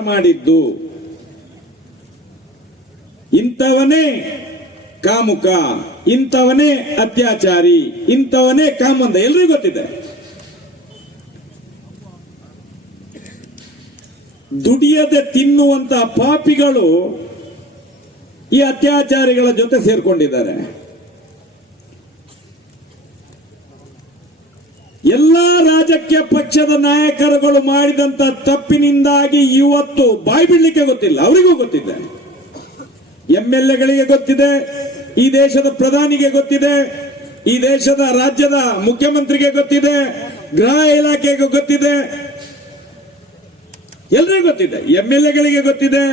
ಮಾಡಿದ್ದು. ಇಂಥವನೇ ಕಾಮುಕ, ಇಂಥವನೇ ಅತ್ಯಾಚಾರಿ, ಇಂಥವನೇ ಕಾಮಂದ, ಎಲ್ರಿಗೂ ಗೊತ್ತಿದೆ. ದುಡಿಯದೆ ತಿನ್ನುವಂತ ಪಾಪಿಗಳು ಈ ಅತ್ಯಾಚಾರಿಗಳ ಜೊತೆ ಸೇರ್ಕೊಂಡಿದ್ದಾರೆ. ಎಲ್ಲಾ ರಾಜಕೀಯ ಪಕ್ಷದ ನಾಯಕರುಗಳು ಮಾಡಿದಂತ ತಪ್ಪಿನಿಂದಾಗಿ ಇವತ್ತು ಬಾಯಿ ಬಿಡ್ಲಿಕ್ಕೆ ಗೊತ್ತಿಲ್ಲ, ಅವರಿಗೂ ಗೊತ್ತಿದೆ. ಎಂ ಎಲ್ ಎಗಳಿಗೆ ಗೊತ್ತಿದೆ, ಈ ದೇಶದ ಪ್ರಧಾನಿಗೆ ಗೊತ್ತಿದೆ, ಈ ದೇಶದ ರಾಜ್ಯದ ಮುಖ್ಯಮಂತ್ರಿಗೆ ಗೊತ್ತಿದೆ, ಗೃಹ ಇಲಾಖೆಗೆ ಗೊತ್ತಿದೆ. ಎಲ್ರಿಗೂ ಗೊತ್ತಿದೆ ಎಂ ಎಲ್ ಎಗಳಿಗೆ ಗೊತ್ತಿದೆ,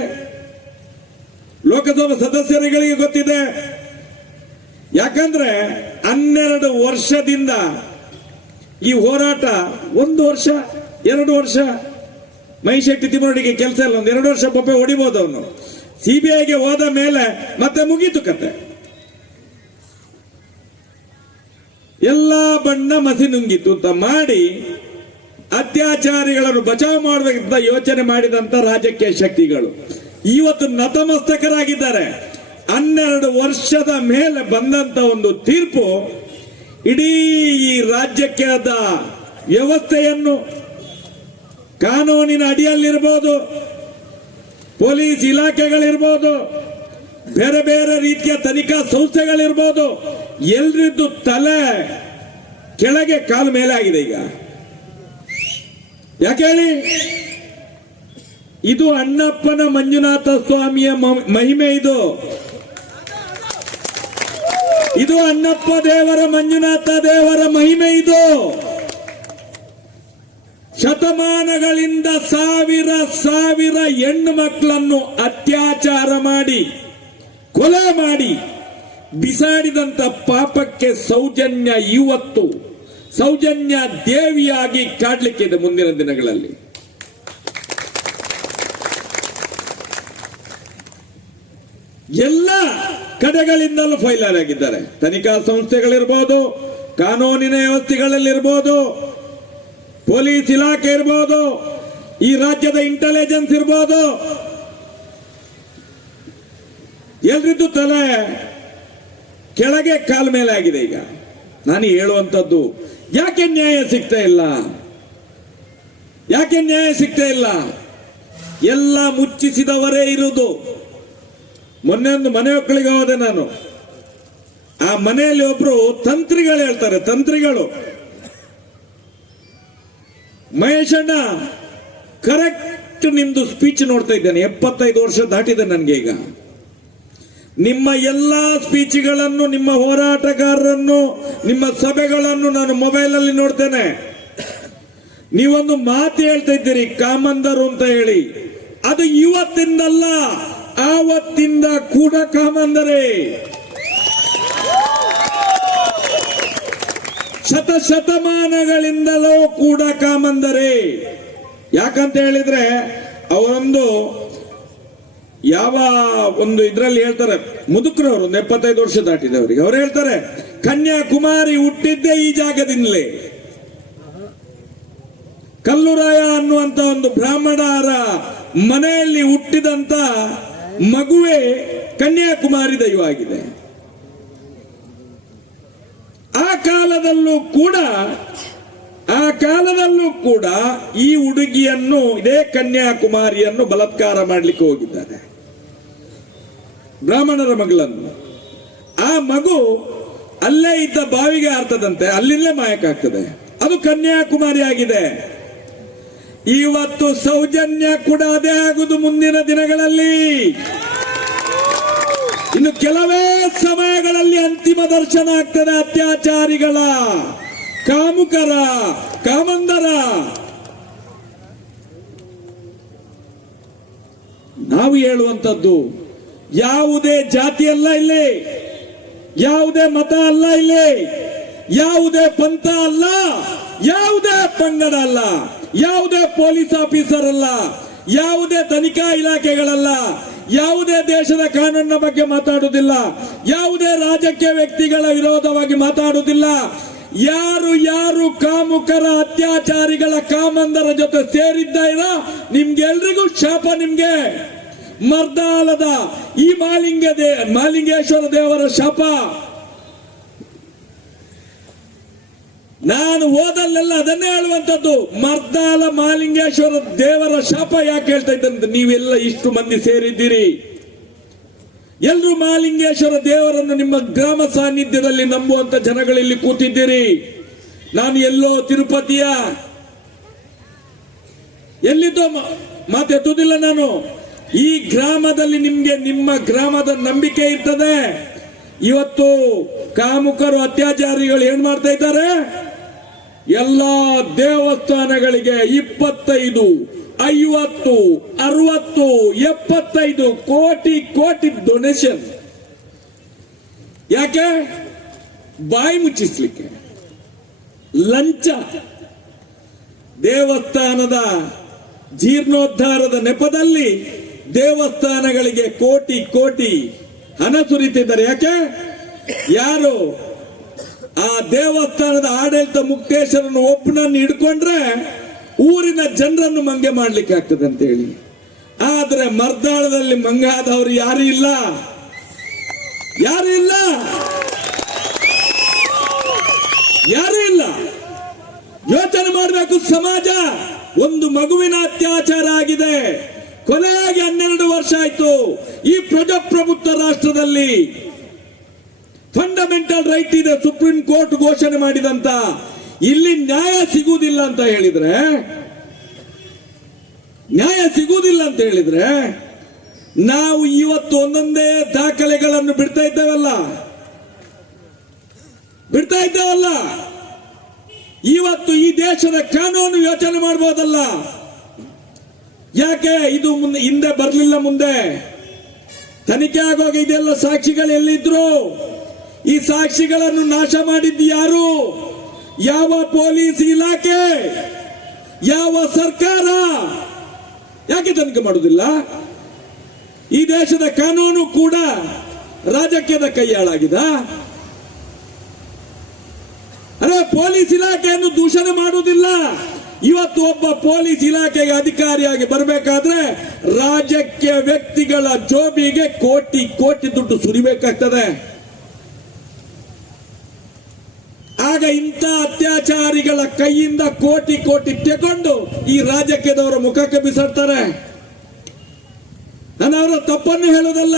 ಲೋಕಸಭಾ ಸದಸ್ಯರುಗಳಿಗೆ ಗೊತ್ತಿದೆ. ಯಾಕಂದ್ರೆ ಹನ್ನೆರಡು ವರ್ಷದಿಂದ ಈ ಹೋರಾಟ ಒಂದು ವರ್ಷ, ಎರಡು ವರ್ಷ ಮಹಿಶೆಟ್ಟಿ ತಿಮ್ಮರಡಿಗೆ ಕೆಲಸ ಇಲ್ಲ. ಒಂದು ಎರಡು ವರ್ಷ ಬೊಬ್ಬೆ ಹೊಡಿಬಹುದು ಅವನು. ಸಿಬಿಐಗೆ ಹೋದ ಮೇಲೆ ಮತ್ತೆ ಮುಗೀತು ಕತೆ. ಎಲ್ಲ ಬಣ್ಣ ಮಸಿ ನುಂಗಿತು ಅಂತ ಮಾಡಿ ಅತ್ಯಾಚಾರಿಗಳನ್ನು ಬಚಾವ್ ಮಾಡಬೇಕಂತ ಯೋಚನೆ ಮಾಡಿದಂತ ರಾಜಕೀಯ ಶಕ್ತಿಗಳು. ಇವತ್ತು ನತಮಸ್ತಕರಾಗಿದ್ದಾರೆ. ಹನ್ನೆರಡು ವರ್ಷದ ಮೇಲೆ ಬಂದಂತ ಒಂದು ತೀರ್ಪು ಇಡೀ ಈ ರಾಜ್ಯಕ್ಕೆ ಆದ ವ್ಯವಸ್ಥೆಯನ್ನು ಕಾನೂನಿನ ಅಡಿಯಲ್ಲಿರ್ಬೋದು, ಪೊಲೀಸ್ ಇಲಾಖೆಗಳಿರ್ಬೋದು, ಬೇರೆ ಬೇರೆ ರೀತಿಯ ತನಿಖಾ ಸಂಸ್ಥೆಗಳಿರ್ಬೋದು, ಎಲ್ರಿದ್ದು ತಲೆ ಕೆಳಗೆ ಕಾಲು ಮೇಲೆ ಆಗಿದೆ ಈಗ. ಯಾಕೆ ಹೇಳಿ? ಇದು ಅಣ್ಣಪ್ಪನ ಮಂಜುನಾಥ ಸ್ವಾಮಿಯ ಮಹಿಮೆ ಇದು. ಇದು ಅಣ್ಣಪ್ಪ ದೇವರ, ಮಂಜುನಾಥ ದೇವರ ಮಹಿಮೆ ಇದು. ಶತಮಾನಗಳಿಂದ ಸಾವಿರ ಸಾವಿರ ಹೆಣ್ಣು ಮಕ್ಕಳನ್ನು ಅತ್ಯಾಚಾರ ಮಾಡಿ, ಕೊಲೆ ಮಾಡಿ, ಬಿಸಾಡಿದಂತ ಪಾಪಕ್ಕೆ ಸೌಜನ್ಯ ಇವತ್ತು, ಸೌಜನ್ಯ ದೇವಿಯಾಗಿ ಕಾಡ್ಲಿಕ್ಕಿದೆ ಮುಂದಿನ ದಿನಗಳಲ್ಲಿ. ಎಲ್ಲ ಕಡೆಗಳಿಂದಲೂ ಫೈಲರ್ ಆಗಿದ್ದಾರೆ. ತನಿಖಾ ಸಂಸ್ಥೆಗಳಿರ್ಬೋದು, ಕಾನೂನಿನ ವ್ಯವಸ್ಥೆಗಳಲ್ಲಿರ್ಬೋದು, ಪೊಲೀಸ್ ಇಲಾಖೆ ಇರ್ಬೋದು, ಈ ರಾಜ್ಯದ ಇಂಟೆಲಿಜೆನ್ಸ್ ಇರ್ಬೋದು. ಎಲ್ರಿದ್ದು ತಲೆ ಕೆಳಗೆ ಕಾಲ್ ಮೇಲೆ ಆಗಿದೆ ಈಗ. ನಾನು ಹೇಳುವಂಥದ್ದು, ಯಾಕೆ ನ್ಯಾಯ ಸಿಗ್ತಾ ಇಲ್ಲ? ಯಾಕೆ ನ್ಯಾಯ ಸಿಗ್ತಾ ಇಲ್ಲ? ಎಲ್ಲ ಮುಚ್ಚಿಸಿದವರೇ ಇರುವುದು. ಮೊನ್ನೆ ಒಂದು ಮನೆ ಮಕ್ಕಳಿಗೆ ಹೋದೆ ನಾನು. ಆ ಮನೆಯಲ್ಲಿ ಒಬ್ರು ತಂತ್ರಿಗಳು ಹೇಳ್ತಾರೆ, ತಂತ್ರಿಗಳು. ಮಹೇಶಣ್ಣ ಕರೆಕ್ಟ್ ನಿಮ್ದು ಸ್ಪೀಚ್ ನೋಡ್ತಾ ಇದ್ದೇನೆ, ಎಪ್ಪತ್ತೈದು ವರ್ಷ ದಾಟಿದೆ ನನಗೆ ಈಗ. ನಿಮ್ಮ ಎಲ್ಲಾ ಸ್ಪೀಚ್ಗಳನ್ನು ನಿಮ್ಮ ಹೋರಾಟಗಾರರನ್ನು, ನಿಮ್ಮ ಸಭೆಗಳನ್ನು ನಾನು ಮೊಬೈಲ್ ಅಲ್ಲಿ ನೋಡ್ತೇನೆ. ನೀವೊಂದು ಮಾತು ಹೇಳ್ತಾ ಇದ್ದೀರಿ, ಕಾಮಂದರು ಅಂತ ಹೇಳಿ. ಅದು ಇವತ್ತಿಂದಲ್ಲ. ಆವತ್ತಿಂದ ಕೂಡ ಕಾಮಂದರೆ ಶತ ಶತಮಾನಗಳಿಂದಲೂ ಕೂಡ ಕಾಮಂದರೆ. ಯಾಕಂತ ಹೇಳಿದ್ರೆ ಅವರೊಂದು ಯಾವ ಒಂದು ಇದ್ರಲ್ಲಿ ಹೇಳ್ತಾರೆ, ಮುದುಕರವರು ಎಪ್ಪತ್ತೈದು ವರ್ಷ ದಾಟಿದೆ ಅವರಿಗೆ ಅವ್ರು ಹೇಳ್ತಾರೆ, ಕನ್ಯಾಕುಮಾರಿ ಹುಟ್ಟಿದ್ದೇ ಈ ಜಾಗದಿಂದಲೇ. ಕಲ್ಲುರಾಯ ಅನ್ನುವಂತ ಒಂದು ಬ್ರಾಹ್ಮಣರ ಮನೆಯಲ್ಲಿ ಹುಟ್ಟಿದಂತ ಮಗುವೆ ಕನ್ಯಾಕುಮಾರಿ ದೈವ ಆಗಿದೆ ಆ ಕಾಲದಲ್ಲೂ ಕೂಡ, ಆ ಕಾಲದಲ್ಲೂ ಕೂಡ ಈ ಹುಡುಗಿಯನ್ನು, ಇದೇ ಕನ್ಯಾಕುಮಾರಿಯನ್ನು ಬಲತ್ಕಾರ ಮಾಡಲಿಕ್ಕೆ ಹೋಗಿದ್ದಾರೆ. ಬ್ರಾಹ್ಮಣರ ಮಗಳನ್ನು. ಆ ಮಗು ಅಲ್ಲೇ ಇದ್ದ ಬಾವಿಗೆ ಆರ್ತದಂತೆ ಅಲ್ಲಿಂದಲೇ ಮಾಯಕ್ಕಾಗ್ತದೆ ಅದು ಕನ್ಯಾಕುಮಾರಿ ಆಗಿದೆ. ಇವತ್ತು ಸೌಜನ್ಯ ಕೂಡ ಅದೇ ಆಗುದು ಮುಂದಿನ ದಿನಗಳಲ್ಲಿ. ಇನ್ನು ಕೆಲವೇ ಸಮಯಗಳಲ್ಲಿ ಅಂತಿಮ ದರ್ಶನ ಆಗ್ತದೆ ಅತ್ಯಾಚಾರಿಗಳ. ಕಾಮುಕರ, ಕಾಮಂದರ. ನಾವು ಹೇಳುವಂಥದ್ದು, ಯಾವುದೇ ಜಾತಿ ಅಲ್ಲ ಇಲ್ಲಿ. ಯಾವುದೇ ಮತ ಅಲ್ಲ ಇಲ್ಲಿ. ಯಾವುದೇ ಪಂಥ ಅಲ್ಲ. ಯಾವುದೇ ಪಂಗಡ ಅಲ್ಲ. ಯಾವುದೇ ಪೊಲೀಸ್ ಆಫೀಸರ್ ಅಲ್ಲ, ಯಾವುದೇ ತನಿಖಾ ಇಲಾಖೆಗಳಲ್ಲ, ಯಾವುದೇ ದೇಶದ ಕಾನೂನಿನ ಬಗ್ಗೆ ಮಾತಾಡುವುದಿಲ್ಲ, ಯಾವುದೇ ರಾಜಕೀಯ ವ್ಯಕ್ತಿಗಳ ವಿರೋಧವಾಗಿ ಮಾತಾಡುವುದಿಲ್ಲ. ಯಾರು ಯಾರು ಕಾಮುಕರ ಅತ್ಯಾಚಾರಿಗಳ ಕಾಮಂದರ ಜೊತೆ ಸೇರಿದ್ದಾರ ನಿಮ್ಗೆಲ್ರಿಗೂ ಶಾಪ ನಿಮ್ಗೆ. ಮರ್ದಾಲದ ಈ ಮಾಲಿಂಗ ದೇ ಮಾಲಿಂಗೇಶ್ವರ ದೇವರ ಶಾಪ. ನಾನು ಓದಲ್ಲೆಲ್ಲ ಅದನ್ನೇ ಹೇಳುವಂತದ್ದು ಮರ್ದಾಲ ಮಾಲಿಂಗೇಶ್ವರ ದೇವರ ಶಾಪ ಯಾಕೆ ಹೇಳ್ತಾ ಇದ್ದಂತೆ ನೀವೆಲ್ಲ ಇಷ್ಟು ಮಂದಿ ಸೇರಿದ್ದೀರಿ. ಎಲ್ಲರೂ ಮಾಲಿಂಗೇಶ್ವರ ದೇವರನ್ನು ನಿಮ್ಮ ಗ್ರಾಮ ಸಾನ್ನಿಧ್ಯದಲ್ಲಿ ನಂಬುವಂತ ಜನಗಳಲ್ಲಿ ಕೂತಿದ್ದೀರಿ. ನಾನು ಎಲ್ಲೋ ತಿರುಪತಿಯ. ಎಲ್ಲಿದ್ದೋ ಮಾತು ಮಾತೆತ್ತುವುದಿಲ್ಲ ನಾನು. ಈ ಗ್ರಾಮದಲ್ಲಿ ನಿಮ್ಗೆ ನಿಮ್ಮ ಗ್ರಾಮದ ನಂಬಿಕೆ ಇರ್ತದೆ. ಇವತ್ತು ಕಾಮುಕರು, ಅತ್ಯಾಚಾರಿಗಳು ಏನ್ ಮಾಡ್ತಾ ಇದ್ದಾರೆ? ಎಲ್ಲಾ ದೇವಸ್ಥಾನಗಳಿಗೆ ಇಪ್ಪತ್ತೈದು, ಐವತ್ತು, ಅರವತ್ತು, ಎಪ್ಪತ್ತೈದು ಕೋಟಿ ಕೋಟಿ ಡೊನೇಷನ್ ಯಾಕೆ? ಬಾಯಿ ಮುಚ್ಚಿಸ್ಲಿಕ್ಕೆ. ಲಂಚ. ದೇವಸ್ಥಾನದ ಜೀರ್ಣೋದ್ಧಾರದ ನೆಪದಲ್ಲಿ ದೇವಸ್ಥಾನಗಳಿಗೆ ಕೋಟಿ ಕೋಟಿ ಹಣ ಸುರಿತಿದ್ದಾರೆ. ಯಾಕೆ? ಯಾರು ಆ ದೇವಸ್ಥಾನದ ಆಡಳಿತ ಮುಕ್ತೇಶ್ವರನ್ನು ಒಬ್ಬನನ್ನು ಹಿಡ್ಕೊಂಡ್ರೆ ಊರಿನ ಜನರನ್ನು ಮಂಗೆ ಮಾಡ್ಲಿಕ್ಕೆ ಆಗ್ತದೆ ಅಂತ ಹೇಳಿ. ಆದ್ರೆ ಮರ್ದಾಳದಲ್ಲಿ ಮಂಗಾದವರು ಯಾರು ಇಲ್ಲ. ಯಾರು ಇಲ್ಲ. ಯಾರು ಇಲ್ಲ. ಯೋಚನೆ ಮಾಡಬೇಕು ಸಮಾಜ. ಒಂದು ಮಗುವಿನ ಅತ್ಯಾಚಾರ ಆಗಿದೆ. ಕೊನೆಯಾಗಿ ಹನ್ನೆರಡು ವರ್ಷ ಆಯ್ತು. ಈ ಪ್ರಜಾಪ್ರಭುತ್ವ ರಾಷ್ಟ್ರದಲ್ಲಿ ಫಂಡಮೆಂಟಲ್ ರೈಟ್ ಇದೆ ಸುಪ್ರೀಂ ಕೋರ್ಟ್ ಘೋಷಣೆ ಮಾಡಿದಂತ. ಇಲ್ಲಿ ನ್ಯಾಯ ಸಿಗುವುದಿಲ್ಲ ಅಂತ ಹೇಳಿದ್ರೆ, ನ್ಯಾಯ ಸಿಗುವುದಿಲ್ಲ ಅಂತ ಹೇಳಿದ್ರೆ, ನಾವು ಇವತ್ತು ಒಂದೊಂದೇ ದಾಖಲೆಗಳನ್ನು ಬಿಡ್ತಾ ಇದ್ದೇವಲ್ಲ? ಬಿಡ್ತಾ ಇದ್ದೇವಲ್ಲ? ಇವತ್ತು ಈ ದೇಶದ ಕಾನೂನು ಯೋಚನೆ ಮಾಡಬಹುದಲ್ಲ ಯಾಕೆ ಇದು ಮುಂದೆ, ಹಿಂದೆ ಬರಲಿಲ್ಲ ಮುಂದೆ? ತನಿಖೆ ಆಗುವಾಗ ಇದೆಲ್ಲ ಸಾಕ್ಷಿಗಳು ಎಲ್ಲಿದ್ರು? ಈ ಸಾಕ್ಷಿಗಳನ್ನು ನಾಶ ಮಾಡಿದ್ದು ಯಾರು? ಯಾವ ಪೊಲೀಸ್ ಇಲಾಖೆ? ಯಾವ ಸರ್ಕಾರ? ಯಾಕೆ ತನಿಖೆ ಮಾಡುವುದಿಲ್ಲ? ಈ ದೇಶದ ಕಾನೂನು ಕೂಡ ರಾಜಕೀಯದ ಕೈಯಾಳಾಗಿದ. ಅರೆ, ಪೊಲೀಸ್ ಇಲಾಖೆಯನ್ನು ದೂಷಣೆ ಮಾಡುವುದಿಲ್ಲ. ಇವತ್ತು ಒಬ್ಬ ಪೊಲೀಸ್ ಇಲಾಖೆಗೆ ಅಧಿಕಾರಿಯಾಗಿ ಬರಬೇಕಾದ್ರೆ ರಾಜಕೀಯ ವ್ಯಕ್ತಿಗಳ ಜೋಬಿಗೆ ಕೋಟಿ ಕೋಟಿ ದುಡ್ಡು ಸುರಿಬೇಕಾಗ್ತದೆ. ಆಗ ಇಂಥ ಅತ್ಯಾಚಾರಿಗಳ ಕೈಯಿಂದ ಕೋಟಿ ಕೋಟಿ ತೆಗೊಂಡು ಈ ರಾಜಕೀಯದವರ ಮುಖಕ್ಕೆ ಬಿಸಾಡ್ತಾರೆ ನಾನು ಅವರ ತಪ್ಪನ್ನು ಹೇಳೋದಲ್ಲ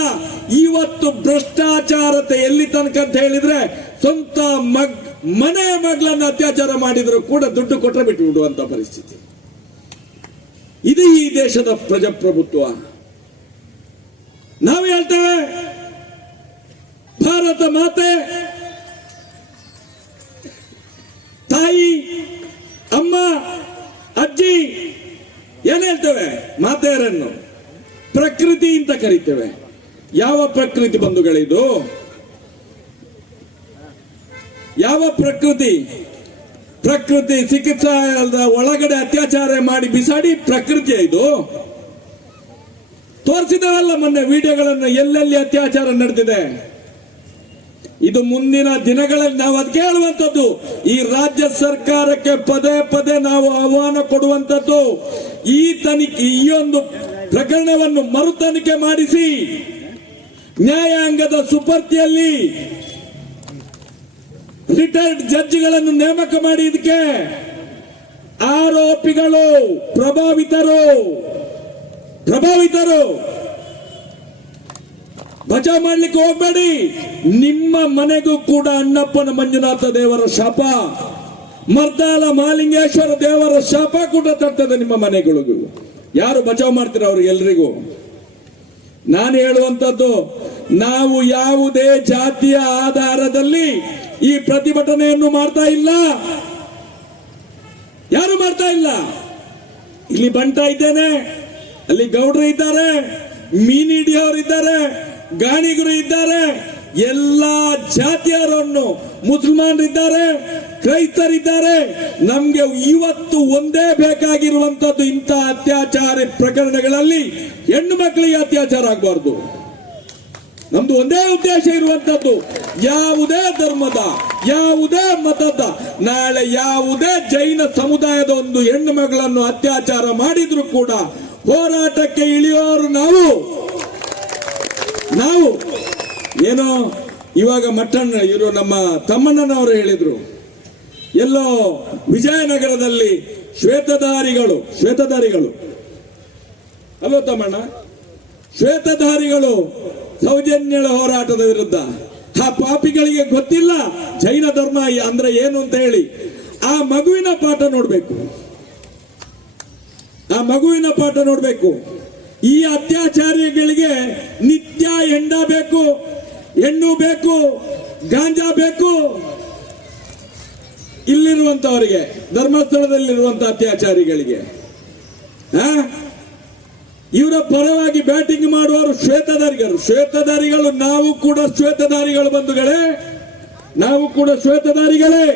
ಇವತ್ತು ಭ್ರಷ್ಟಾಚಾರತೆ ಎಲ್ಲಿ ತನಕ ಅಂತ ಹೇಳಿದ್ರೆ ಸ್ವಂತ ಮಗ್, ಮನೆಯ ಮಗಳನ್ನ ಅತ್ಯಾಚಾರ ಮಾಡಿದ್ರು ಕೂಡ ದುಡ್ಡು ಕೊಟ್ಟರೆ ಬಿಟ್ಟು ಬಿಡುವಂತ ಪರಿಸ್ಥಿತಿ. ಇದು ಈ ದೇಶದ ಪ್ರಜಾಪ್ರಭುತ್ವ. ನಾವು ಹೇಳ್ತೇವೆ, ಭಾರತ ಮಾತೆ ತಾಯಿ, ಅಮ್ಮ, ಅಜ್ಜಿ ಏನ್ ಹೇಳ್ತೇವೆ? ಮಾತೆಯರನ್ನು ಪ್ರಕೃತಿ ಅಂತ ಕರಿತೇವೆ. ಯಾವ ಪ್ರಕೃತಿ ಬಂಧುಗಳಿದು? ಯಾವ ಪ್ರಕೃತಿ? ಪ್ರಕೃತಿ ಚಿಕಿತ್ಸಾಲಯದ ಒಳಗಡೆ ಅತ್ಯಾಚಾರ ಮಾಡಿ ಬಿಸಾಡಿ ಪ್ರಕೃತಿ ಇದು? ತೋರಿಸಿದವಲ್ಲ ಮೊನ್ನೆ ವಿಡಿಯೋಗಳನ್ನು ಎಲ್ಲೆಲ್ಲಿ ಅತ್ಯಾಚಾರ ನಡೆದಿದೆ? ಇದು ಮುಂದಿನ ದಿನಗಳಲ್ಲಿ ನಾವು ಅದಕ್ಕೆ ಈ ರಾಜ್ಯ ಸರ್ಕಾರಕ್ಕೆ ಪದೇ ಪದೇ ನಾವು ಆಹ್ವಾನ ಕೊಡುವಂತದ್ದು ಈ ತನಿಖೆ, ಈ ಒಂದು ಪ್ರಕರಣವನ್ನು ಮರು ತನಿಖೆ ಮಾಡಿಸಿ. ನ್ಯಾಯಾಂಗದ ಸುಪರ್ತಿಯಲ್ಲಿ ರಿಟೈರ್ಡ್ ಜಡ್ಜ್ಗಳನ್ನು ನೇಮಕ ಮಾಡಿ ಇದಕ್ಕೆ ಆರೋಪಿಗಳು ಪ್ರಭಾವಿತರು. ಪ್ರಭಾವಿತರು. ಬಚಾವ್ ಮಾಡ್ಲಿಕ್ಕೆ ಹೋಗ್ಬೇಡಿ. ನಿಮ್ಮ ಮನೆಗೂ ಕೂಡ ಅಣ್ಣಪ್ಪನ ಮಂಜುನಾಥ ದೇವರ ಶಾಪ, ಮರ್ದಾಲ ಮಾಲಿಂಗೇಶ್ವರ ದೇವರ ಶಾಪ ಕೂಡ ತಟ್ಟದೆ ನಿಮ್ಮ ಮನೆಗಳಿಗೂ. ಯಾರು ಬಚಾವ್ ಮಾಡ್ತೀರ ಅವ್ರಿಗೆ ಎಲ್ರಿಗೂ? ನಾನು ಹೇಳುವಂತದ್ದು ನಾವು ಯಾವುದೇ ಜಾತಿಯ ಆಧಾರದಲ್ಲಿ ಈ ಪ್ರತಿಭಟನೆಯನ್ನು ಮಾಡ್ತಾ ಇಲ್ಲ. ಯಾರು ಮಾಡ್ತಾ ಇಲ್ಲ? ಇಲ್ಲಿ ಬಂಟ ಇದ್ದೇನೆ, ಅಲ್ಲಿ ಗೌಡ್ರು ಇದ್ದಾರೆ ಮೀನಿಡಿಯವರು ಇದ್ದಾರೆ ಗಾಣಿಗರು ಇದ್ದಾರೆ. ಎಲ್ಲ ಜಾತಿಯರನ್ನು ಮುಸಲ್ಮಾನರಿದ್ದಾರೆ, ಕ್ರೈಸ್ತರಿದ್ದಾರೆ. ನಮ್ಗೆ ಇವತ್ತು ಒಂದೇ ಬೇಕಾಗಿರುವಂತದ್ದು ಇಂತಹ ಅತ್ಯಾಚಾರ ಪ್ರಕರಣಗಳಲ್ಲಿ ಹೆಣ್ಣು ಮಕ್ಕಳಿಗೆ ಅತ್ಯಾಚಾರ ಆಗಬಾರ್ದು. ನಮ್ದು ಒಂದೇ ಉದ್ದೇಶ ಇರುವಂತದ್ದು ಯಾವುದೇ ಧರ್ಮದ, ಯಾವುದೇ ಮತದ, ನಾಳೆ ಯಾವುದೇ ಜೈನ ಸಮುದಾಯದ ಒಂದು ಹೆಣ್ಣು ಮಗಳನ್ನು ಅತ್ಯಾಚಾರ ಮಾಡಿದ್ರು ಕೂಡ ಹೋರಾಟಕ್ಕೆ ಇಳಿಯೋರು ನಾವು. ನಾವು ಏನೋ ಇವಾಗ ಮಟ್ಟಣ್ಣ, ಇವರು ನಮ್ಮ ತಮ್ಮಣ್ಣನವರು ಹೇಳಿದ್ರು. ಎಲ್ಲೋ ವಿಜಯನಗರದಲ್ಲಿ ಶ್ವೇತಧಾರಿಗಳು ಶ್ವೇತಧಾರಿಗಳು. ಅಲ್ಲೋ ತಮ್ಮಣ್ಣ, ಶ್ವೇತಧಾರಿಗಳು ಸೌಜನ್ಯಳ ಹೋರಾಟದ ವಿರುದ್ಧ. ಆ ಪಾಪಿಗಳಿಗೆ ಗೊತ್ತಿಲ್ಲ, ಜೈನ ಧರ್ಮ ಅಂದ್ರೆ ಏನು ಅಂತ ಹೇಳಿ. ಆ ಮಗುವಿನ ಪಾಠ ನೋಡ್ಬೇಕು. ಆ ಮಗುವಿನ ಪಾಠ ನೋಡ್ಬೇಕು. ಈ ಅತ್ಯಾಚಾರಿಗಳಿಗೆ ನಿತ್ಯ ಹೆಂಡ ಬೇಕು, ಹೆಣ್ಣು ಬೇಕು, ಗಾಂಜಾ ಬೇಕು. ಇಲ್ಲಿರುವಂತವರಿಗೆ, ಧರ್ಮಸ್ಥಳದಲ್ಲಿರುವಂತ ಅತ್ಯಾಚಾರಿಗಳಿಗೆ? ಇವರ ಪರವಾಗಿ ಬ್ಯಾಟಿಂಗ್ ಮಾಡುವವರು ಶ್ವೇತಧಾರಿಗಳು. ಶ್ವೇತಧಾರಿಗಳು, ನಾವು ಕೂಡ ಶ್ವೇತಧಾರಿಗಳು ಬಂಧುಗಳೇ. ನಾವು ಕೂಡ ಶ್ವೇತಧಾರಿಗಳೇ.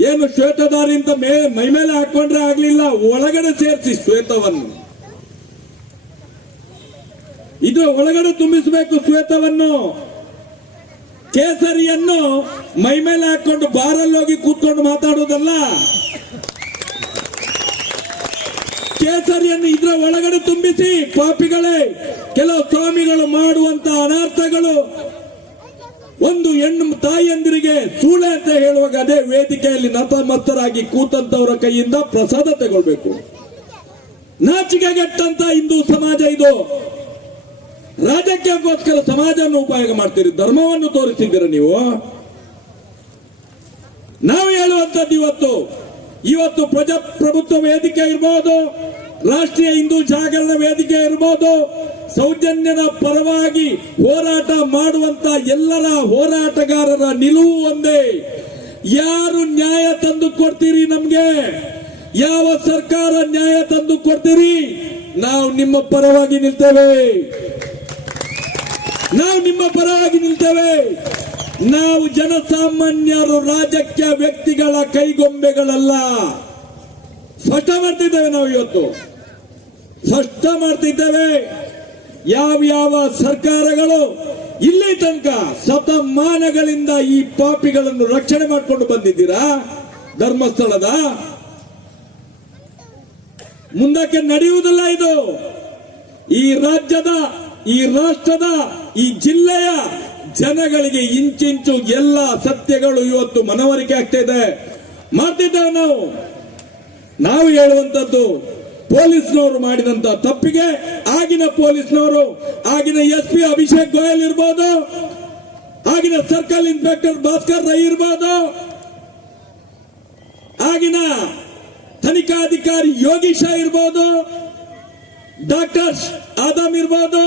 ಏನು ಶ್ವೇತಧಾರಿ ಅಂತ ಮೈ ಮೇಲೆ ಹಾಕೊಂಡ್ರೆ ಆಗ್ಲಿಲ್ಲ, ಒಳಗಡೆ ಸೇರಿಸಿ ಶ್ವೇತವನ್ನು. ಇದು ಒಳಗಡೆ ತುಂಬಿಸಬೇಕು ಶ್ವೇತವನ್ನು. ಕೇಸರಿಯನ್ನು ಮೈ ಮೇಲೆ ಹಾಕೊಂಡು ಬಾರಲ್ಲಿ ಹೋಗಿ ಕೂತ್ಕೊಂಡು ಮಾತಾಡೋದಲ್ಲ ಕೇಸರಿಯನ್ನು ಇದರ ಒಳಗಡೆ ತುಂಬಿಸಿ ಪಾಪಿಗಳೇ, ಕೆಲವು ಸ್ವಾಮಿಗಳು ಮಾಡುವಂತ ಅನರ್ಥಗಳು. ಒಂದು ಹೆಣ್ಣು ತಾಯಿಯಂದಿರಿಗೆ ಸೂಳೆ ಅಂತ ಹೇಳುವಾಗ ಅದೇ ವೇದಿಕೆಯಲ್ಲಿ ನತಮಸ್ತರಾಗಿ ಕೂತಂತವರ ಕೈಯಿಂದ ಪ್ರಸಾದ ತಗೊಳ್ಬೇಕು. ನಾಚಿಕೆಗೆಟ್ಟಂತ ಹಿಂದೂ ಸಮಾಜ ಇದು. ರಾಜಕೀಯಕ್ಕೋಸ್ಕರ ಸಮಾಜವನ್ನು ಉಪಯೋಗ ಮಾಡ್ತೀರಿ, ಧರ್ಮವನ್ನು ತೋರಿಸಿದ್ದೀರ ನೀವು? ನಾವು ಹೇಳುವಂತದ್ದು ಇವತ್ತು ಇವತ್ತು ಪ್ರಜಾಪ್ರಭುತ್ವ ವೇದಿಕೆ ಇರಬಹುದು ರಾಷ್ಟ್ರೀಯ ಹಿಂದೂ ಜಾಗರಣ ವೇದಿಕೆ ಇರಬಹುದು ಸೌಜನ್ಯನ ಪರವಾಗಿ ಹೋರಾಟ ಮಾಡುವಂತ ಎಲ್ಲರ ಹೋರಾಟಗಾರರ ನಿಲುವು ಒಂದೇ. ಯಾರು ನ್ಯಾಯ ತಂದು ಕೊಡ್ತೀರಿ ನಮ್ಗೆ? ಯಾವ ಸರ್ಕಾರ ನ್ಯಾಯ ತಂದು ಕೊಡ್ತೀರಿ? ನಾವು ನಿಮ್ಮ ಪರವಾಗಿ ನಿಲ್ತೇವೆ. ನಾವು ನಿಮ್ಮ ಪರವಾಗಿ ನಿಲ್ತೇವೆ. ನಾವು ಜನಸಾಮಾನ್ಯರು ರಾಜಕೀಯ ವ್ಯಕ್ತಿಗಳ ಕೈಗೊಂಬೆಗಳಲ್ಲ. ಸ್ಪಷ್ಟ ಮಾಡ್ತಿದ್ದೇವೆ ನಾವು ಇವತ್ತು. ಸ್ಪಷ್ಟ ಮಾಡ್ತಿದ್ದೇವೆ ಯಾವ ಯಾವ ಸರ್ಕಾರಗಳು ಇಲ್ಲಿ ತನಕ ಶತಮಾನಗಳಿಂದ ಈ ಪಾಪಿಗಳನ್ನು ರಕ್ಷಣೆ ಮಾಡಿಕೊಂಡು ಬಂದಿದ್ದೀರಾ? ಧರ್ಮಸ್ಥಳದ? ಮುಂದಕ್ಕೆ ನಡೆಯುವುದಿಲ್ಲ ಇದು. ಈ ರಾಜ್ಯದ ಈ ರಾಷ್ಟ್ರದ, ಈ ಜಿಲ್ಲೆಯ ಜನಗಳಿಗೆ ಇಂಚಿಂಚು ಎಲ್ಲ ಸತ್ಯಗಳು ಇವತ್ತು ಮನವರಿಕೆ ಆಗ್ತಾ ಇದೆ. ಮಾಡ್ತಿದ್ದೇವೆ ನಾವು. ನಾವು ಹೇಳುವಂತದ್ದು ಪೊಲೀಸ್ನವರು ಮಾಡಿದಂತ ತಪ್ಪಿಗೆ ಆಗಿನ ಪೊಲೀಸ್ನವರು, ಆಗಿನ ಎಸ್ ಪಿ ಅಭಿಷೇಕ್ ಗೋಯಲ್ ಇರ್ಬೋದು, ಆಗಿನ ಸರ್ಕಲ್ ಇನ್ಸ್ಪೆಕ್ಟರ್ ಭಾಸ್ಕರ್ ರೈ ಇರ್ಬೋದು, ಆಗಿನ ತನಿಖಾಧಿಕಾರಿ ಯೋಗೀಶ ಇರ್ಬೋದು ಡಾಕ್ಟರ್ ಆದಮ್ ಇರ್ಬೋದು,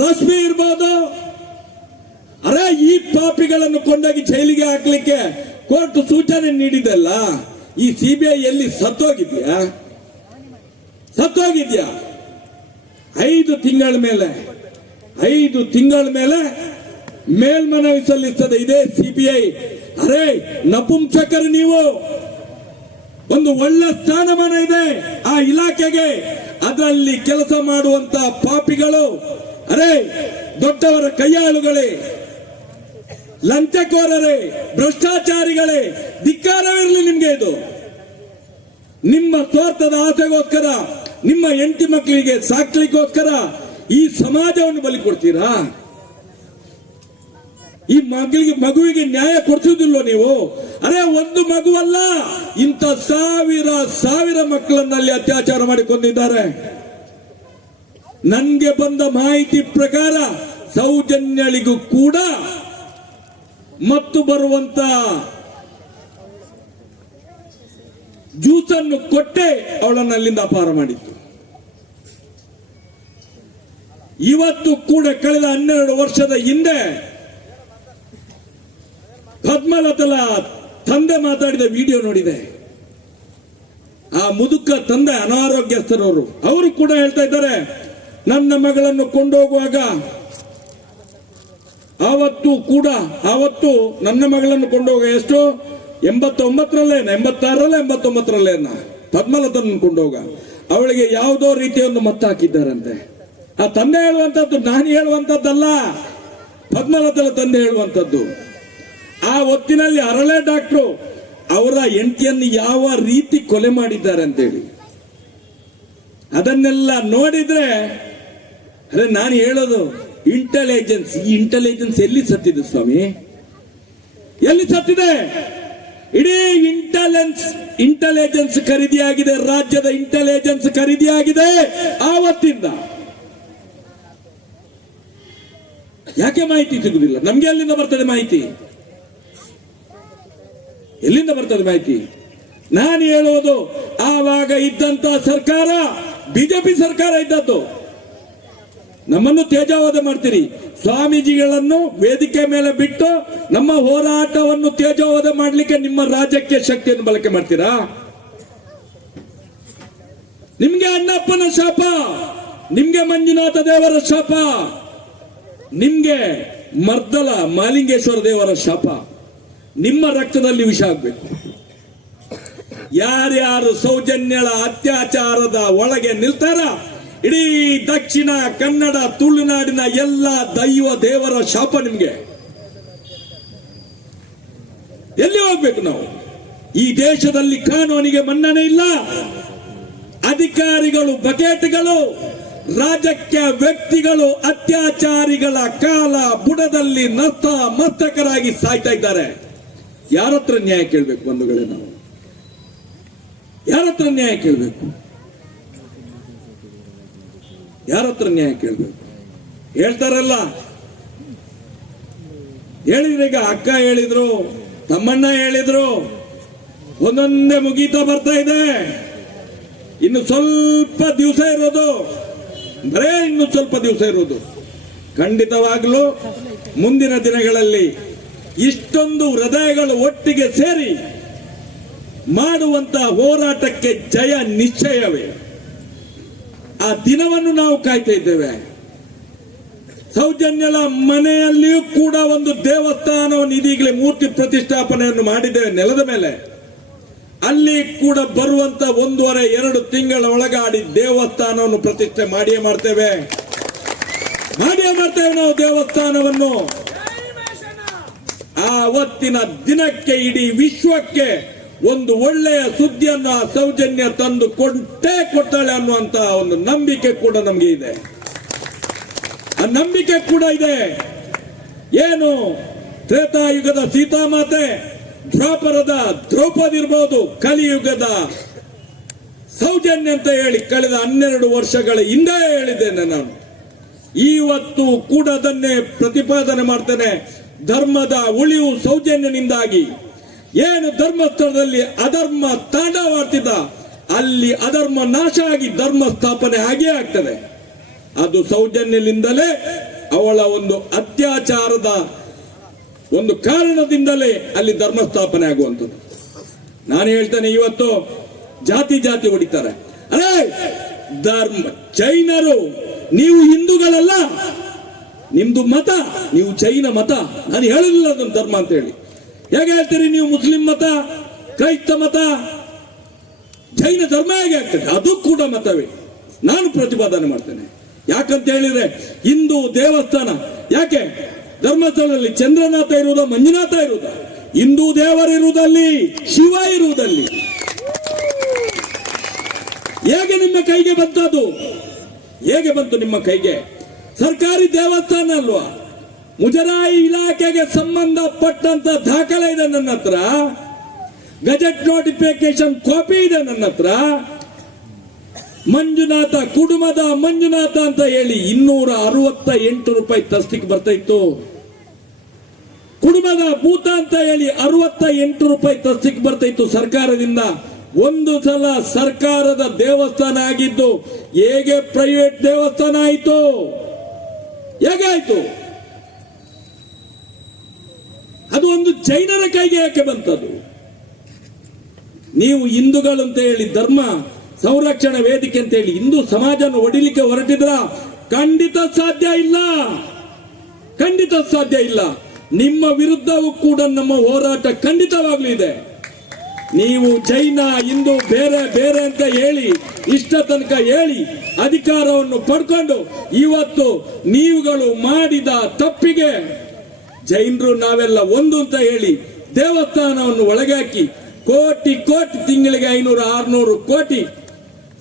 ರಶ್ಮಿ ಇರ್ಬೋದು, ಅರೆ ಈ ಪಾಪಿಗಳನ್ನು ಕೊಂಡೋಗಿ ಜೈಲಿಗೆ ಹಾಕ್ಲಿಕ್ಕೆ ಕೋರ್ಟ್ ಸೂಚನೆ ನೀಡಿದಲ್ಲ, ಈ ಸಿಬಿಐ ಎಲ್ಲಿ ಸತ್ತೋಗಿದ್ಯಾ? ಸತ್ತೋಗಿದ್ಯಾ? ಐದು ತಿಂಗಳ ಮೇಲೆ, ಐದು ತಿಂಗಳ ಮೇಲೆ ಮೇಲ್ಮನವಿ ಸಲ್ಲಿಸದೆ ಇದೇ ಸಿಬಿಐ ಅರೆ ನಪುಂಸಕರು ನೀವು ಒಂದು ಒಳ್ಳೆ ಸ್ಥಾನಮಾನ ಇದೆ ಆ ಇಲಾಖೆಗೆ. ಅದರಲ್ಲಿ ಕೆಲಸ ಮಾಡುವಂತ ಪಾಪಿಗಳು, ಅರೆ, ದೊಡ್ಡವರ ಕೈಯಾಳುಗಳೇ, ಲಂಚಕೋರರೇ, ಭ್ರಷ್ಟಾಚಾರಿಗಳೇ, ಧಿಕ್ಕಾರವಿರಲಿ ನಿಮ್ಗೆ ಇದು. ನಿಮ್ಮ ಸ್ವಾರ್ಥದ ಆಸೆಗೋಸ್ಕರ, ನಿಮ್ಮ ಹೆಂಡತಿ ಮಕ್ಕಳಿಗೆ ಸಾಕ್ಲಿಕ್ಕೋಸ್ಕರ ಈ ಸಮಾಜವನ್ನು ಬಲಿ ಕೊಡ್ತೀರಾ? ಈ ಮಗಳಿಗೆ, ಮಗುವಿಗೆ ನ್ಯಾಯ ಕೊಡಿಸುವುದಿಲ್ವ ನೀವು? ಅರೆ, ಒಂದು ಮಗುವಲ್ಲ ಇಂಥ ಸಾವಿರ ಸಾವಿರ ಮಕ್ಕಳನ್ನಲ್ಲಿ ಅತ್ಯಾಚಾರ ಮಾಡಿಕೊಂಡಿದ್ದಾರೆ. ನನಗೆ ಬಂದ ಮಾಹಿತಿ ಪ್ರಕಾರ ಸೌಜನ್ಯಳಿಗೂ ಕೂಡ ಮತ್ತು ಬರುವಂತ ಜ್ಯೂಸನ್ನು ಕೊಟ್ಟೆ ಅವಳನ್ನು ಅಲ್ಲಿಂದ ಅಪಾರ ಮಾಡಿತ್ತು. ಇವತ್ತು ಕೂಡ ಕಳೆದ ಹನ್ನೆರಡು ವರ್ಷದ ಹಿಂದೆ ಪದ್ಮಲತಲ ತಂದೆ ಮಾತಾಡಿದ ವಿಡಿಯೋ ನೋಡಿದೆ. ಆ ಮುದುಕ ತಂದೆ ಅನಾರೋಗ್ಯಸ್ಥರವರು, ಅವರು ಕೂಡ ಹೇಳ್ತಾ ಇದ್ದಾರೆ, ನನ್ನ ಮಗಳನ್ನು ಕೊಂಡೋಗುವಾಗ ಆವತ್ತು ಕೂಡ, ಆವತ್ತು ನನ್ನ ಮಗಳನ್ನು ಕೊಂಡೋಗ ಎಷ್ಟು? ಎಂಬತ್ತೊಂಬತ್ತರಲ್ಲೇ ಎಂಬತ್ತಾರಲ್ಲ ಎಂಬತ್ತೊಂಬತ್ತರಲ್ಲೇನ ಪದ್ಮಲತನ ಕೊಂಡೋಗ. ಅವಳಿಗೆ ಯಾವುದೋ ರೀತಿಯ ಒಂದು ಮತ್ತ ಹಾಕಿದ್ದಾರಂತೆ ಆ ತಂದೆ ಹೇಳುವಂತದ್ದು ನಾನು ಹೇಳುವಂತದ್ದಲ್ಲ ಪದ್ಮಲತನ ತಂದೆ ಹೇಳುವಂತದ್ದು ಆ ಹೊತ್ತಿನಲ್ಲಿ ಅರಳೆ ಡಾಕ್ಟ್ರು ಅವರ ಹೆಂಡತಿಯನ್ನು ಯಾವ ರೀತಿ ಕೊಲೆ ಮಾಡಿದ್ದಾರೆ ಅಂತೇಳಿ. ಅದನ್ನೆಲ್ಲ ನೋಡಿದ್ರೆ ಅದೇ ನಾನು ಹೇಳೋದು ಇಂಟೆಲಿಜೆನ್ಸ್ ಈ ಇಂಟೆಲಿಜೆನ್ಸ್ ಎಲ್ಲಿ ಸತ್ತಿದೆ ಸ್ವಾಮಿ? ಎಲ್ಲಿ ಸತ್ತಿದೆ? ಇಡೀ ಇಂಟೆಲಿಜೆನ್ಸ್ ಇಂಟೆಲಿಜೆನ್ಸ್ ಖರೀದಿಯಾಗಿದೆ, ರಾಜ್ಯದ ಇಂಟೆಲಿಜೆನ್ಸ್ ಖರೀದಿಯಾಗಿದೆ ಆವತ್ತಿಂದ ಯಾಕೆ ಮಾಹಿತಿ ಸಿಗುದಿಲ್ಲ? ನಮ್ಗೆ ಎಲ್ಲಿಂದ ಬರ್ತದೆ ಮಾಹಿತಿ? ಎಲ್ಲಿಂದ ಬರ್ತದೆ ಮಾಹಿತಿ? ನಾನು ಹೇಳುವುದು, ಆವಾಗ ಇದ್ದಂತ ಸರ್ಕಾರ, ಬಿಜೆಪಿ ಸರ್ಕಾರ ಇದ್ದದ್ದು. ನಮ್ಮನ್ನು ತೇಜಾವಾದ ಮಾಡ್ತೀರಿ. ಸ್ವಾಮೀಜಿಗಳನ್ನು ವೇದಿಕೆ ಮೇಲೆ ಬಿಟ್ಟು ನಮ್ಮ ಹೋರಾಟವನ್ನು ತೇಜಾವಾದ ಮಾಡಲಿಕ್ಕೆ ನಿಮ್ಮ ರಾಜ್ಯಕ್ಕೆ ಶಕ್ತಿಯನ್ನು ಬಳಕೆ ಮಾಡ್ತೀರಾ? ನಿಮ್ಗೆ ಅಣ್ಣಪ್ಪನ ಶಾಪ, ನಿಮ್ಗೆ ಮಂಜುನಾಥ ದೇವರ ಶಾಪ, ನಿಮ್ಗೆ ಮರ್ದಲ ಮಾಲಿಂಗೇಶ್ವರ ದೇವರ ಶಾಪ. ನಿಮ್ಮ ರಕ್ತದಲ್ಲಿ ವಿಷ ಆಗ್ಬೇಕು. ಯಾರ್ಯಾರು ಸೌಜನ್ಯಳ ಅತ್ಯಾಚಾರದ ಒಳಗೆ ನಿಲ್ತಾರ? ಇಡೀ ದಕ್ಷಿಣ ಕನ್ನಡ, ತುಳುನಾಡಿನ ಎಲ್ಲ ದೈವ ದೇವರ ಶಾಪ ನಿಮ್ಗೆ. ಎಲ್ಲಿ ಹೋಗ್ಬೇಕು ನಾವು? ಈ ದೇಶದಲ್ಲಿ ಕಾನೂನಿಗೆ ಮನ್ನಣೆ ಇಲ್ಲ. ಅಧಿಕಾರಿಗಳು ಬಕೆಟ್ಗಳು, ರಾಜಕೀಯ ವ್ಯಕ್ತಿಗಳು, ಅತ್ಯಾಚಾರಿಗಳ ಕಾಲ ಬುಡದಲ್ಲಿ ನರ್ತ ಮಸ್ತಕರಾಗಿ ಸಾಯ್ತಾ ಇದ್ದಾರೆ. ಯಾರತ್ರ ನ್ಯಾಯ ಕೇಳಬೇಕು ಬಂಧುಗಳೇ ನಾವು? ಯಾರತ್ರ ನ್ಯಾಯ ಕೇಳಬೇಕು? ಯಾರತ್ರ ನ್ಯಾಯ ಕೇಳಬೇಕು? ಹೇಳ್ತಾರಲ್ಲ. ಹೇಳಿದ್ರೀಗ ಅಕ್ಕ ಹೇಳಿದ್ರು, ತಮ್ಮಣ್ಣ ಹೇಳಿದ್ರು, ಒಂದೊಂದೇ ಮುಗೀತಾ ಬರ್ತಾ ಇದೆ. ಇನ್ನು ಸ್ವಲ್ಪ ದಿವಸ ಇರೋದು. ಬರೇ ಇನ್ನು ಸ್ವಲ್ಪ ದಿವಸ ಇರೋದು. ಖಂಡಿತವಾಗ್ಲೂ ಮುಂದಿನ ದಿನಗಳಲ್ಲಿ ಇಷ್ಟೊಂದು ಹೃದಯಗಳು ಒಟ್ಟಿಗೆ ಸೇರಿ ಮಾಡುವಂತಹ ಹೋರಾಟಕ್ಕೆ ಜಯ ನಿಶ್ಚಯವೇ. ಆ ದಿನವನ್ನು ನಾವು ಕಾಯ್ತಾ ಇದ್ದೇವೆ. ಸೌಜನ್ಯಳ ಮನೆಯಲ್ಲಿಯೂ ಕೂಡ ಒಂದು ದೇವಸ್ಥಾನವನ್ನು ಇದೀಗಲೇ ಮೂರ್ತಿ ಪ್ರತಿಷ್ಠಾಪನೆಯನ್ನು ಮಾಡಿದ್ದೇವೆ ನೆಲದ ಮೇಲೆ. ಅಲ್ಲಿ ಕೂಡ ಬರುವಂತ ಒಂದೂವರೆ, ಎರಡು ತಿಂಗಳ ಒಳಗಾಡಿ ದೇವಸ್ಥಾನವನ್ನು ಪ್ರತಿಷ್ಠೆ ಮಾಡಿಯೇ ಮಾಡ್ತೇವೆ. ಮಾಡಿಯೇ ಮಾಡ್ತೇವೆ ನಾವು ದೇವಸ್ಥಾನವನ್ನು. ಆ ಅವತ್ತಿನ ದಿನಕ್ಕೆ ಇಡೀ ವಿಶ್ವಕ್ಕೆ ಒಂದು ಒಳ್ಳೆಯ ಸುದ್ದಿಯನ್ನು ಆ ಸೌಜನ್ಯ ತಂದು ಕೊಟ್ಟೇ ಕೊಟ್ಟಾಳೆ ಅನ್ನುವಂತಹ ಒಂದು ನಂಬಿಕೆ ಕೂಡ ನಮಗೆ ಇದೆ. ಆ ನಂಬಿಕೆ ಕೂಡ ಇದೆ. ಏನು? ತ್ರೇತಾಯುಗದ ಸೀತಾಮಾತೆ, ದ್ವಾಪರದ ದ್ರೌಪದಿ ಇರ್ಬೋದು ಕಲಿಯುಗದ ಸೌಜನ್ಯ ಅಂತ ಹೇಳಿ ಕಳೆದ ಹನ್ನೆರಡು ವರ್ಷಗಳ ಹಿಂದೆ ಹೇಳಿದ್ದೇನೆ ನಾನು. ಇವತ್ತು ಕೂಡ ಅದನ್ನೇ ಪ್ರತಿಪಾದನೆ ಮಾಡ್ತೇನೆ. ಧರ್ಮದ ಉಳಿವು ಸೌಜನ್ಯನಿಂದಾಗಿ ಏನು ಧರ್ಮಸ್ಥಳದಲ್ಲಿ ಅಧರ್ಮ ತಾಂಡವಾಡ್ತಿದ್ದ ಅಲ್ಲಿ ಅಧರ್ಮ ನಾಶ ಆಗಿ ಧರ್ಮ ಸ್ಥಾಪನೆ ಆಗೇ ಆಗ್ತದೆ. ಅದು ಸೌಜನ್ಯದಿಂದಲೇ, ಅವಳ ಒಂದು ಅತ್ಯಾಚಾರದ ಒಂದು ಕಾರಣದಿಂದಲೇ ಅಲ್ಲಿ ಧರ್ಮ ಸ್ಥಾಪನೆ ಆಗುವಂಥದ್ದು. ನಾನು ಹೇಳ್ತೇನೆ, ಇವತ್ತು ಜಾತಿ ಜಾತಿ ಹೊಡಿತಾರೆ. ಅರೇ, ಧರ್ಮ, ಜೈನರು, ನೀವು ಹಿಂದೂಗಳಲ್ಲ ನಿಮ್ದು ಮತ, ನೀವು ಜೈನ ಮತ. ನಾನು ಹೇಳಲಿಲ್ಲ ಅದನ್ನು ಧರ್ಮ ಅಂತ ಹೇಳಿ ಹೇಗೆ ಹೇಳ್ತೀರಿ ನೀವು ಮುಸ್ಲಿಂ ಮತ, ಕ್ರೈಸ್ತ ಮತ? ಜೈನ ಧರ್ಮ ಹೇಗೆ ಆಗ್ತದೆ? ಅದು ಕೂಡ ಮತವೇ. ನಾನು ಪ್ರತಿಪಾದನೆ ಮಾಡ್ತೇನೆ. ಯಾಕಂತ ಹೇಳಿದ್ರೆ, ಹಿಂದೂ ದೇವಸ್ಥಾನ, ಯಾಕೆ? ಧರ್ಮಸ್ಥಳದಲ್ಲಿ ಚಂದ್ರನಾಥ ಇರುವುದ, ಮಂಜುನಾಥ ಇರುವುದ? ಹಿಂದೂ ದೇವರಿರುವುದಲ್ಲಿ ಶಿವ ಇರುವುದಲ್ಲಿ. ಹೇಗೆ ನಿಮ್ಮ ಕೈಗೆ ಬಂತದು ಹೇಗೆ ಬಂತು ನಿಮ್ಮ ಕೈಗೆ? ಸರ್ಕಾರಿ ದೇವಸ್ಥಾನ ಅಲ್ವಾ? ಮುಜರಾಯಿ ಇಲಾಖೆಗೆ ಸಂಬಂಧಪಟ್ಟಂತ ದಾಖಲೆ ಇದೆ ನನ್ನ ಹತ್ರ. ಗಜೆಟ್ ನೋಟಿಫಿಕೇಶನ್ ಕಾಪಿ ಇದೆ ನನ್ನ ಹತ್ರ. ಮಂಜುನಾಥ, ಕುಟುಂಬದ ಮಂಜುನಾಥ ಅಂತ ಹೇಳಿ ಇನ್ನೂರ ಅರವತ್ತ ಎಂಟು ರೂಪಾಯಿ ತಸ್ತಿಗೆ ಬರ್ತಾ ಇತ್ತು. ಕುಟುಂಬದ ಭೂತ ಅಂತ ಹೇಳಿ ಅರವತ್ತ ಎಂಟು ರೂಪಾಯಿ ತಸ್ತಿಗೆ ಬರ್ತಾ ಇತ್ತು ಸರ್ಕಾರದಿಂದ. ಒಂದು ಸಲ ಸರ್ಕಾರದ ದೇವಸ್ಥಾನ ಆಗಿದ್ದು, ಹೇಗೆ ಪ್ರೈವೇಟ್ ದೇವಸ್ಥಾನ ಆಯಿತು? ಹೇಗೆ ಆಯ್ತು ಅದು ಒಂದು ಜೈನರ ಕೈಗೆ ಯಾಕೆ ಬಂತದು? ನೀವು ಹಿಂದೂಗಳು ಅಂತ ಹೇಳಿ ಧರ್ಮ ಸಂರಕ್ಷಣಾ ವೇದಿಕೆ ಅಂತ ಹೇಳಿ ಹಿಂದೂ ಸಮಾಜನ ಒಡಿಲಿಕ್ಕೆ ಹೊರಟಿದ್ರ ಖಂಡಿತ ಸಾಧ್ಯ ಇಲ್ಲ. ಖಂಡಿತ ಸಾಧ್ಯ ಇಲ್ಲ. ನಿಮ್ಮ ವಿರುದ್ಧವೂ ಕೂಡ ನಮ್ಮ ಹೋರಾಟ ಖಂಡಿತವಾಗ್ಲೂ ಇದೆ. ನೀವು ಜೈನ ಇಂದು ಬೇರೆ ಬೇರೆ ಅಂತ ಹೇಳಿ, ಇಷ್ಟ ತನಕ ಹೇಳಿ, ಅಧಿಕಾರವನ್ನು ಪಡ್ಕೊಂಡು, ಇವತ್ತು ನೀವುಗಳು ಮಾಡಿದ ತಪ್ಪಿಗೆ ಜೈನರು ನಾವೆಲ್ಲ ಒಂದು ಅಂತ ಹೇಳಿ, ದೇವಸ್ಥಾನವನ್ನು ಒಳಗೆ ಹಾಕಿ, ಕೋಟಿ ಕೋಟಿ, ತಿಂಗಳಿಗೆ ಐನೂರು, ಆರ್ನೂರು ಕೋಟಿ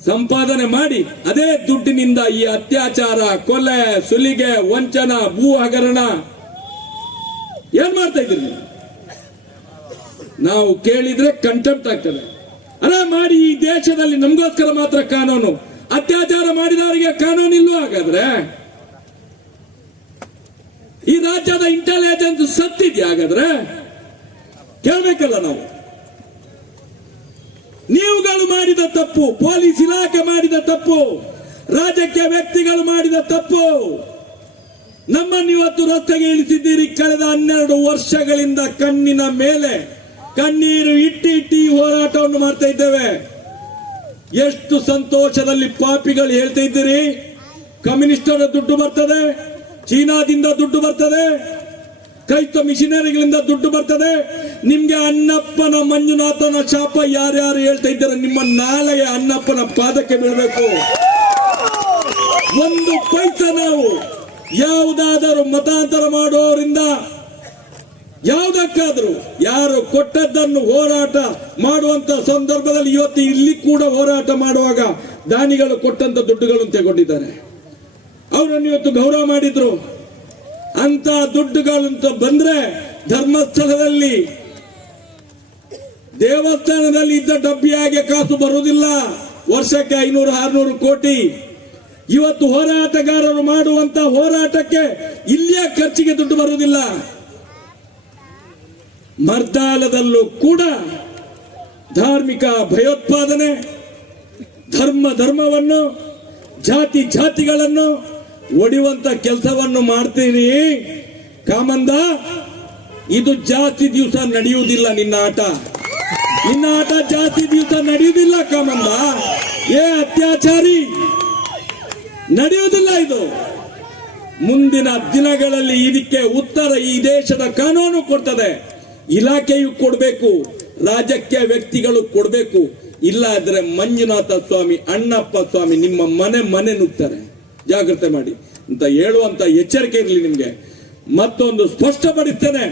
ಸಂಪಾದನೆ ಮಾಡಿ, ಅದೇ ದುಡ್ಡಿನಿಂದ ಈ ಅತ್ಯಾಚಾರ, ಕೊಲೆ, ಸುಲಿಗೆ, ವಂಚನ ಭೂ ಹಗರಣ ಏನ್ ಮಾಡ್ತಾ ಇದ್ದೀರಿ ನೀವು? ಕೇಳಿದ್ರೆ ಕಂಟೆಂಪ್ಟ್ ಆಗ್ತದೆ. ಅಲ್ಲ, ಮಾಡಿ ಈ ದೇಶದಲ್ಲಿ ನಮಗೋಸ್ಕರ ಮಾತ್ರ ಕಾನೂನು. ಅತ್ಯಾಚಾರ ಮಾಡಿದವರಿಗೆ ಕಾನೂನು ಇಲ್ಲೂ ಹಾಗಾದ್ರೆ? ಈ ರಾಜ್ಯದ ಇಂಟೆಲಿಜೆನ್ಸ್ ಸತ್ತಿದ್ಯಾ ಹಾಗಾದ್ರೆ? ಕೇಳ್ಬೇಕಲ್ಲ ನಾವು. ನೀವುಗಳು ಮಾಡಿದ ತಪ್ಪು, ಪೊಲೀಸ್ ಇಲಾಖೆ ಮಾಡಿದ ತಪ್ಪು, ರಾಜಕೀಯ ವ್ಯಕ್ತಿಗಳು ಮಾಡಿದ ತಪ್ಪು. ನಮ್ಮನ್ನು ಇವತ್ತು ರಸ್ತೆಗೆ ಇಳಿಸಿದ್ದೀರಿ. ಕಳೆದ ಹನ್ನೆರಡು ವರ್ಷಗಳಿಂದ ಕಣ್ಣಿನ ಮೇಲೆ ಕಣ್ಣೀರು ಇಟ್ಟಿ ಇಟ್ಟಿ ಹೋರಾಟವನ್ನು ಮಾಡ್ತಾ ಇದ್ದೇವೆ. ಎಷ್ಟು ಸಂತೋಷದಲ್ಲಿ ಪಾಪಿಗಳು ಹೇಳ್ತಾ ಇದ್ದೀರಿ. ಕಮ್ಯುನಿಸ್ಟರ ದುಡ್ಡು ಬರ್ತದೆ, ಚೀನಾದಿಂದ ದುಡ್ಡು ಬರ್ತದೆ ಕೈತ ಮಿಷನರಿಗಳಿಂದ ದುಡ್ಡು ಬರ್ತದೆ. ನಿಮ್ಗೆ ಅಣ್ಣಪ್ಪನ ಮಂಜುನಾಥನ ಶಾಪ ಯಾರ್ಯಾರು ಹೇಳ್ತಾ ಇದ್ದಾರೆ, ನಿಮ್ಮ ನಾಳೆಯ ಅಣ್ಣಪ್ಪನ ಪಾದಕ್ಕೆ ಬೀಳಬೇಕು. ಒಂದು ಪೈಸ ನಾವು. ಯಾವುದಾದರೂ ಮತಾಂತರ ಮಾಡೋರಿಂದ ಯಾವುದಕ್ಕಾದರೂ ಯಾರು ಕೊಟ್ಟದ್ದನ್ನು ಹೋರಾಟ ಮಾಡುವಂತ ಸಂದರ್ಭದಲ್ಲಿ ಇವತ್ತು ಇಲ್ಲಿ ಕೂಡ ಹೋರಾಟ ಮಾಡುವಾಗ ದಾನಿಗಳು ಕೊಟ್ಟಂತ ದುಡ್ಡುಗಳನ್ನು ತೆಗೊಂಡಿದ್ದಾರೆ. ಅವರನ್ನು ಇವತ್ತು ಗೌರವ ಮಾಡಿದ್ರು. ಅಂತ ದುಡ್ಡುಗಳಂತ ಬಂದ್ರೆ ಧರ್ಮಸ್ಥಳದಲ್ಲಿ, ದೇವಸ್ಥಾನದಲ್ಲಿ ಇದ್ದ ಡಬ್ಬಿಯಾಗೆ ಕಾಸು ಬರುವುದಿಲ್ಲ. ವರ್ಷಕ್ಕೆ ಐನೂರು, ಆರ್ನೂರು ಕೋಟಿ. ಇವತ್ತು ಹೋರಾಟಗಾರರು ಮಾಡುವಂತ ಹೋರಾಟಕ್ಕೆ ಇಲ್ಲಿಯ ಖರ್ಚಿಗೆ ದುಡ್ಡು ಬರುವುದಿಲ್ಲ. ಮರ್ದಾಲದಲ್ಲೂ ಕೂಡ ಧಾರ್ಮಿಕ ಭಯೋತ್ಪಾದನೆ, ಧರ್ಮ ಧರ್ಮವನ್ನು, ಜಾತಿ ಜಾತಿಗಳನ್ನು, ಒಡೆಯುವಂತ ಕೆಲಸವನ್ನು ಮಾಡ್ತೀರಿ ಕಾಮಂದ, ಇದು ಜಾಸ್ತಿ ದಿವಸ ನಡೆಯುವುದಿಲ್ಲ ನಿನ್ನ ಆಟ. ನಿನ್ನ ಆಟ ಜಾಸ್ತಿ ದಿವಸ ನಡೆಯುವುದಿಲ್ಲ ಕಾಮಂದ. ಏ ಅತ್ಯಾಚಾರಿ, ನಡೆಯುವುದಿಲ್ಲ ಇದು. ಮುಂದಿನ ದಿನಗಳಲ್ಲಿ ಇದಕ್ಕೆ ಉತ್ತರ ಈ ದೇಶದ ಕಾನೂನು ಕೊಡ್ತದೆ. ಇಲಾಖೆಯು ಕೊಡಬೇಕು, ರಾಜಕೀಯ ವ್ಯಕ್ತಿಗಳು ಕೊಡಬೇಕು. ಇಲ್ಲ ಮಂಜುನಾಥ ಸ್ವಾಮಿ, ಅಣ್ಣಪ್ಪ ಸ್ವಾಮಿ ನಿಮ್ಮ ಮನೆ ಮನೆ ನುಗ್ತಾರೆ. ಜಾಗ್ರತೆ ಮಾಡಿ ಅಂತ ಹೇಳುವಂತ ಎಚ್ಚರಿಕೆ ಇರಲಿ ನಿಮ್ಗೆ. ಮತ್ತೊಂದು ಸ್ಪಷ್ಟಪಡಿಸ್ತೇನೆ,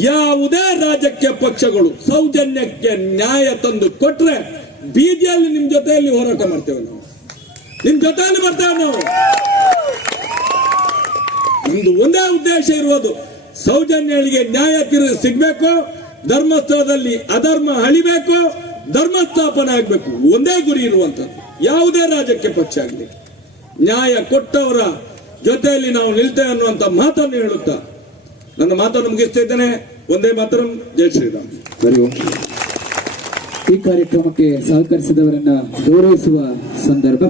ಯಾವುದೇ ರಾಜಕೀಯ ಪಕ್ಷಗಳು ಸೌಜನ್ಯಕ್ಕೆ ನ್ಯಾಯ ತಂದು ಕೊಟ್ರೆ ಬೀದಿಯಲ್ಲಿ ನಿಮ್ ಜೊತೆಯಲ್ಲಿ ಹೋರಾಟ ಮಾಡ್ತೇವೆ ನಾವು. ನಿಮ್ ಜೊತೆಯಲ್ಲಿ ಬರ್ತೇವೆ ನಾವು. ನಮ್ದು ಒಂದೇ ಉದ್ದೇಶ ಇರುವುದು ಸೌಜನ್ಯಗಳಿಗೆ ನ್ಯಾಯ ತಿರುಗಿ ಸಿಗ್ಬೇಕು ಧರ್ಮಸ್ಥಳದಲ್ಲಿ ಅಧರ್ಮ ಅಳಿಬೇಕು ಧರ್ಮ ಸ್ಥಾಪನೆ ಆಗ್ಬೇಕು. ಒಂದೇ ಗುರಿ ಇರುವಂತದ್ದು. ಯಾವುದೇ ರಾಜಕೀಯ ಪಕ್ಷ ಆಗಲಿ. ನ್ಯಾಯ ಕೊಟ್ಟವರ ಜೊತೆಯಲ್ಲಿ ನಾವು ನಿಲ್ತೇವೆ ಅನ್ನುವಂತ ಮಾತನ್ನು ಹೇಳುತ್ತಾ. ನನ್ನ ಮಾತನ್ನು ಮುಗಿಸ್ತಾ ಇದ್ದೇನೆ. ಒಂದೇ ಮಾತ್ರ. ಜೈ ಶ್ರೀರಾಮ್. ಹರಿ ಓಂ. ಈ ಕಾರ್ಯಕ್ರಮಕ್ಕೆ ಸಹಕರಿಸಿದವರನ್ನ ಗೌರವಿಸುವ ಸಂದರ್ಭ.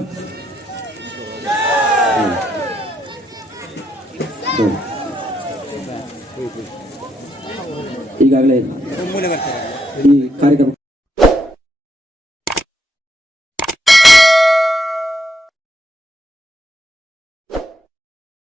ಈಗಾಗಲೇ ಈ ಕಾರ್ಯಕ್ರಮ